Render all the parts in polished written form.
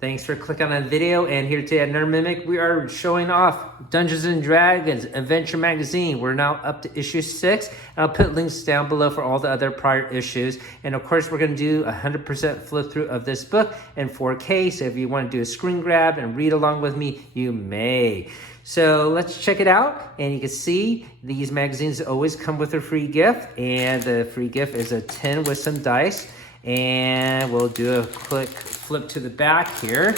Thanks for clicking on the video, and here today at Nerd Mimic, we are showing off Dungeons & Dragons Adventure Magazine. We're now up to issue 6, and I'll put links down below for all the other prior issues. And of course, we're going to do a 100% flip through of this book in 4K, so if you want to do a screen grab and read along with me, you may. So let's check it out, and you can see these magazines always come with a free gift, and the free gift is a tin with some dice. And we'll do a quick flip to the back here.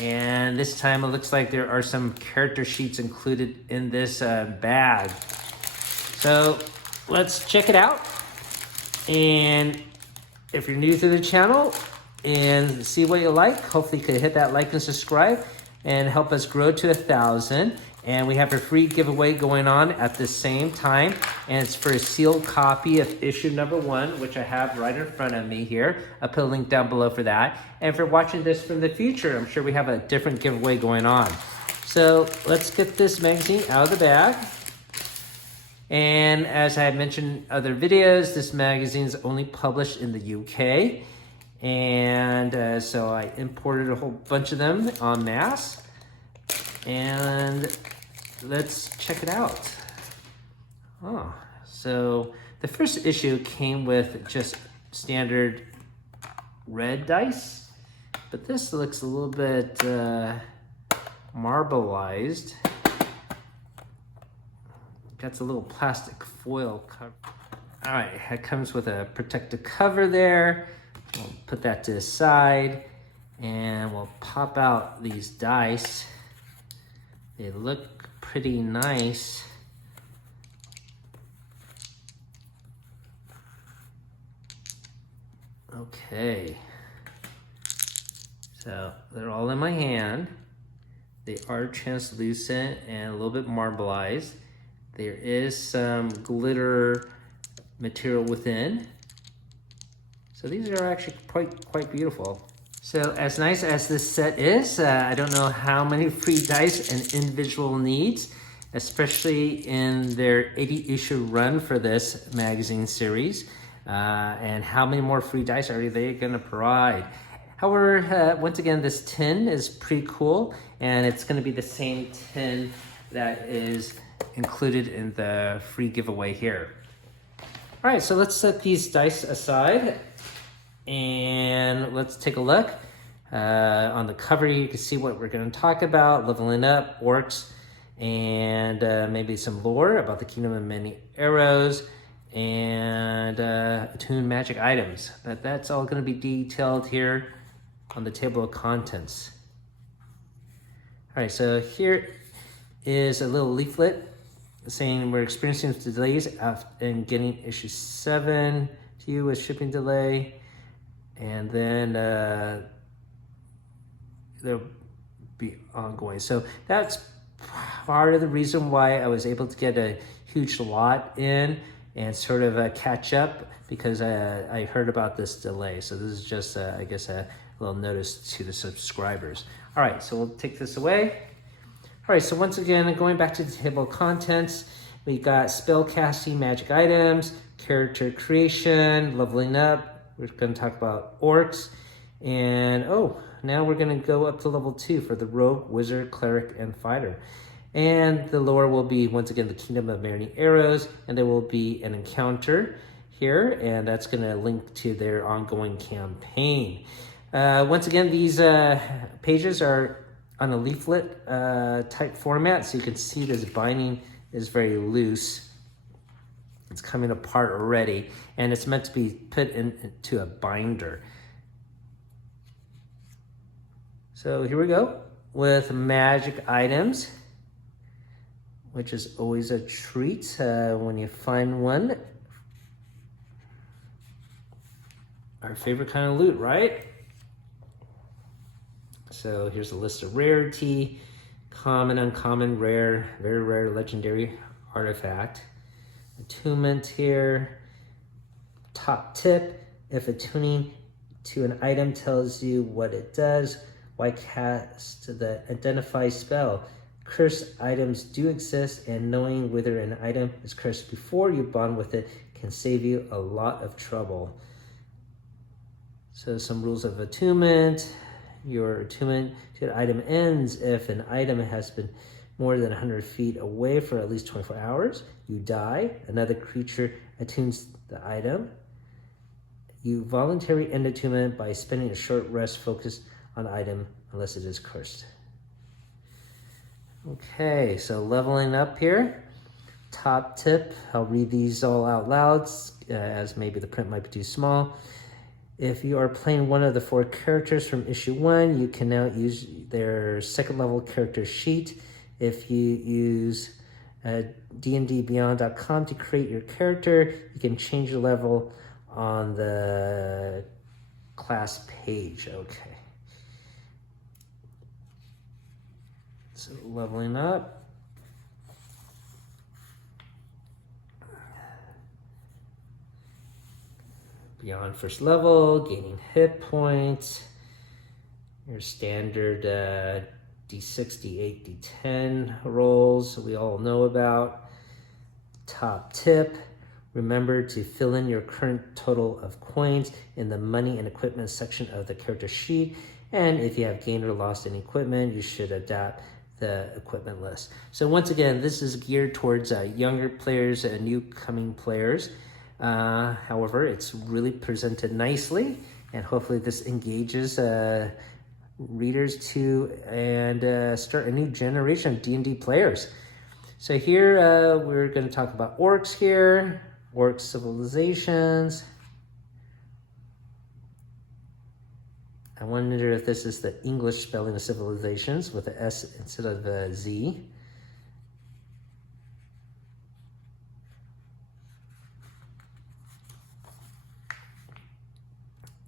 And this time it looks like there are some character sheets included in this bag. So let's check it out. And if you're new to the channel and see what you like, hopefully you could hit that like and subscribe and help us grow to 1,000. And we have a free giveaway going on at the same time. And it's for a sealed copy of issue number 1, which I have right in front of me here. I'll put a link down below for that. And if you're watching this from the future, I'm sure we have a different giveaway going on. So let's get this magazine out of the bag. And as I had mentioned in other videos, this magazine is only published in the UK. And so I imported a whole bunch of them en masse. And let's check it out. Oh, so the first issue came with just standard red dice, but this looks a little bit marbleized. Got a little plastic foil cover. All right, it comes with a protective cover there. We'll put that to the side, and we'll pop out these dice. They look pretty nice. Okay. So they're all in my hand. They are translucent and a little bit marbleized. There is some glitter material within. So these are actually quite beautiful. So as nice as this set is, I don't know how many free dice an individual needs, especially in their 80-issue run for this magazine series, and how many more free dice are they going to provide. However, once again, this tin is pretty cool, and it's going to be the same tin that is included in the free giveaway here. All right, so let's set these dice aside. And let's take a look. On the cover, you can see what we're going to talk about: leveling up, orcs, and maybe some lore about the Kingdom of Many Arrows, and attuned magic items. That's all going to be detailed here on the table of contents. All right, so here is a little leaflet saying we're experiencing delays in getting issue 7 to you with shipping delay. And then they'll be ongoing. So that's part of the reason why I was able to get a huge lot in and sort of catch up, because I heard about this delay. So this is just, I guess, a little notice to the subscribers. All right, so we'll take this away. All right, so once again, going back to the table of contents, we got spell casting, magic items, character creation, leveling up. We're going to talk about orcs, and now we're going to go up to level 2 for the rogue, wizard, cleric, and fighter. And the lore will be, once again, the Kingdom of Many Arrows, and there will be an encounter here, and that's going to link to their ongoing campaign. Once again, these pages are on a leaflet type format, so you can see this binding is very loose. It's coming apart already, and it's meant to be put into a binder. So here we go with magic items, which is always a treat when you find one. Our favorite kind of loot, right? So here's a list of rarity: common, uncommon, rare, very rare, legendary artifact. Attunement here. Top tip: if attuning to an item tells you what it does, why cast the identify spell? Cursed items do exist, and knowing whether an item is cursed before you bond with it can save you a lot of trouble. So some rules of attunement. Your attunement to an item ends if an item has been more than 100 feet away for at least 24 hours. You die. Another creature attunes the item. You voluntarily end attunement by spending a short rest focused on the item unless it is cursed. Okay, so leveling up here. Top tip, I'll read these all out loud as maybe the print might be too small. If you are playing one of the 4 characters from issue 1, you can now use their second level character sheet. If you use dndbeyond.com to create your character, you can change the level on the class page. Okay. So leveling up. Beyond first level, gaining hit points, your standard D6, D8, D10 rolls we all know about. Top tip, remember to fill in your current total of coins in the money and equipment section of the character sheet. And if you have gained or lost any equipment, you should adapt the equipment list. So once again, this is geared towards younger players and new coming players. However, it's really presented nicely, and hopefully this engages readers to and start a new generation of D&D players. So here we're going to talk about orcs here, orc civilizations. I wonder if this is the English spelling of civilizations with an S instead of a Z.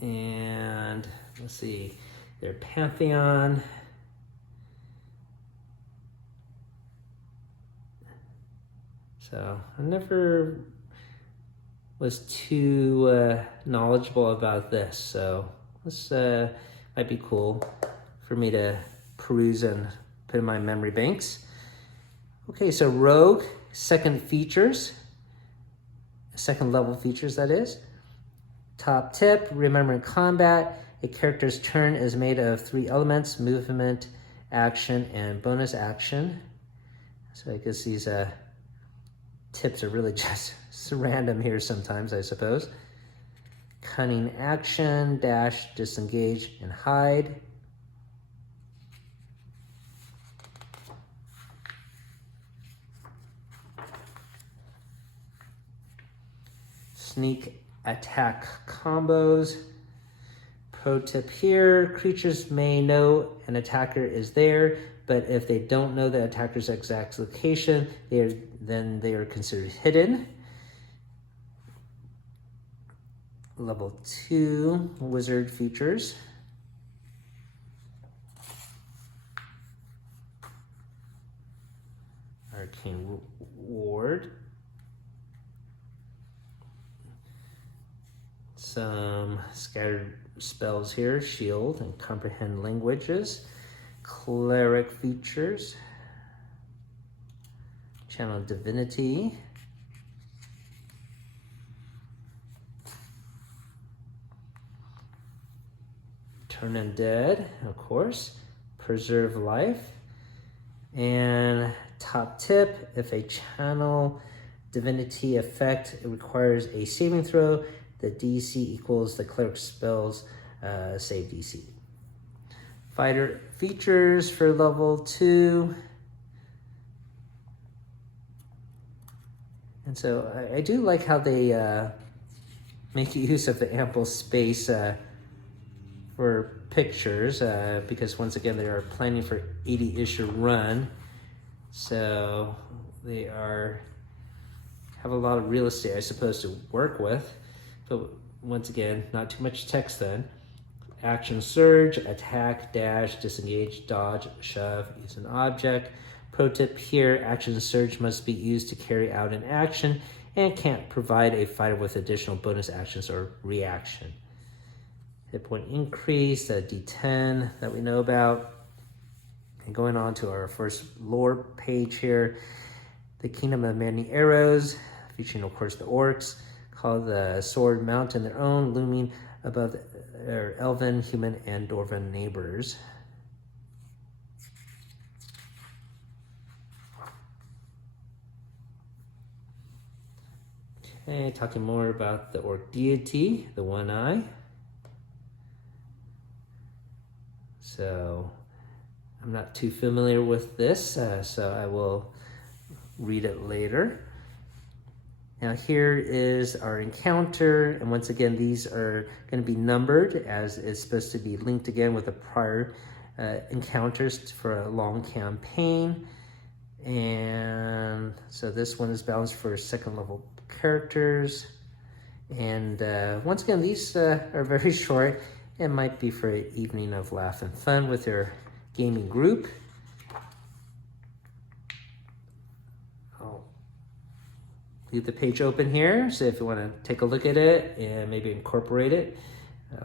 And let's see, their pantheon. So I never was too knowledgeable about this. So this might be cool for me to peruse and put in my memory banks. Okay, so rogue, second level features that is. Top tip, remember in combat, a character's turn is made of 3 elements: movement, action, and bonus action. So I guess these tips are really just random here sometimes, I suppose. Cunning action, dash, disengage, and hide. Sneak attack combos. Pro tip here, creatures may know an attacker is there, but if they don't know the attacker's exact location, then they are considered hidden. Level 2 wizard features. Arcane ward. Some scattered spells here, shield and comprehend languages. Cleric features. Channel divinity. Turn undead, of course. Preserve life. And top tip, if a channel divinity effect requires a saving throw, the DC equals the cleric spell's save DC. Fighter features for level 2. And so I do like how they make use of the ample space for pictures, because once again they are planning for 80 issue run, so they have a lot of real estate, I suppose, to work with. But once again, not too much text then. Action surge, attack, dash, disengage, dodge, shove, use an object. Pro tip here, action surge must be used to carry out an action and can't provide a fighter with additional bonus actions or reaction. Hit point increase, D10 that we know about. And going on to our first lore page here, the Kingdom of Many Arrows, featuring of course the orcs, called the Sword Mountain, their own, looming above elven, human, and dwarven neighbors. Okay, talking more about the orc deity, the One Eye. So I'm not too familiar with this, so I will read it later. Now here is our encounter, and once again these are going to be numbered as it's supposed to be linked again with the prior encounters for a long campaign. And so this one is balanced for second level characters, and once again these are very short and might be for an evening of laugh and fun with your gaming group. I'll leave the page open here, so if you want to take a look at it and maybe incorporate it,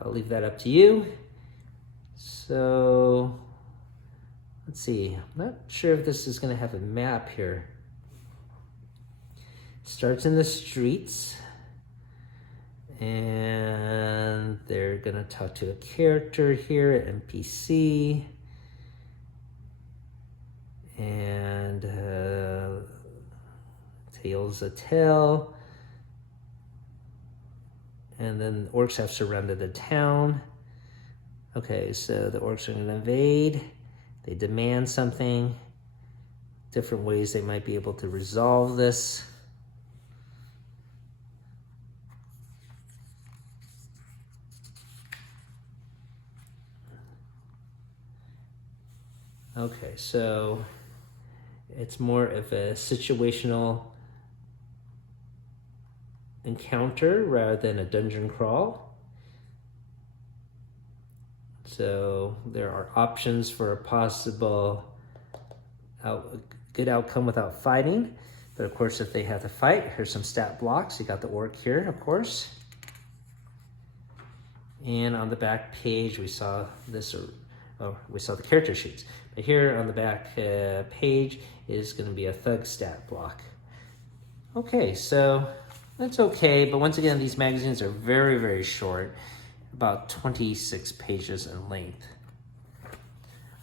I'll leave that up to you. So let's see, I'm not sure if this is going to have a map here. Starts in the streets, and they're gonna talk to a character here, an NPC, and tales a tale, and then orcs have surrounded the town. Okay, so the orcs are gonna invade. They demand something. Different ways they might be able to resolve this. Okay, so it's more of a situational encounter rather than a dungeon crawl. So there are options for a possible good outcome without fighting. But of course, if they have to fight, here's some stat blocks. You got the orc here, of course. And on the back page, we saw this, we saw the character sheets. But here on the back page is going to be a thug stat block. Okay, so that's okay. But once again, these magazines are very, very short, about 26 pages in length.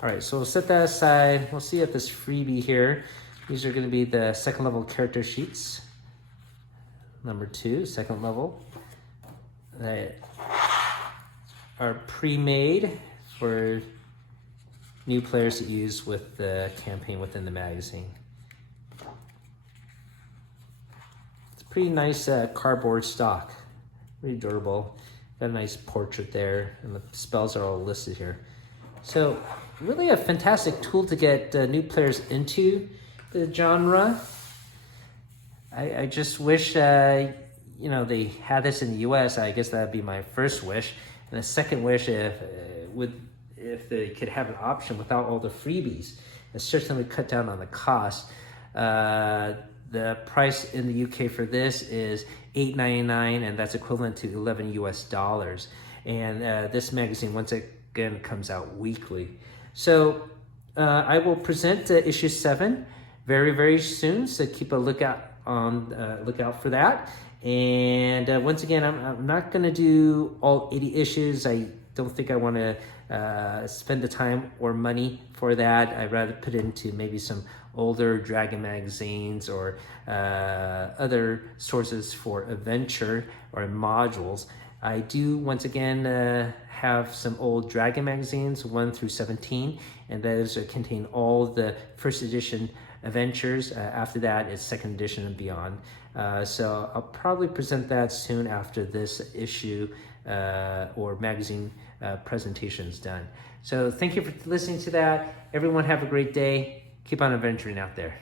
All right, so we'll set that aside. We'll see at this freebie here. These are going to be the second level character sheets. Number 2, second level. That are pre-made for new players to use with the campaign within the magazine. It's a pretty nice cardboard stock, pretty durable. Got a nice portrait there, and the spells are all listed here. So really a fantastic tool to get new players into the genre. I just wish you know, they had this in the US. I guess that'd be my first wish. And the second wish, if they could have an option without all the freebies, it certainly would cut down on the cost. The price in the UK for this is $8.99, and that's equivalent to $11 US. And this magazine, once again, comes out weekly. So I will present issue 7 very, very soon. So keep a lookout for that. And once again, I'm not going to do all 80 issues. I don't think I want to spend the time or money for that. I'd rather put it into maybe some older Dragon magazines or other sources for adventure or modules. I do, once again, have some old Dragon magazines, 1 through 17, and those contain all the first edition adventures. After that, it's second edition and beyond. So I'll probably present that soon after this issue or magazine presentation is done. So thank you for listening to that. Everyone have a great day. Keep on adventuring out there.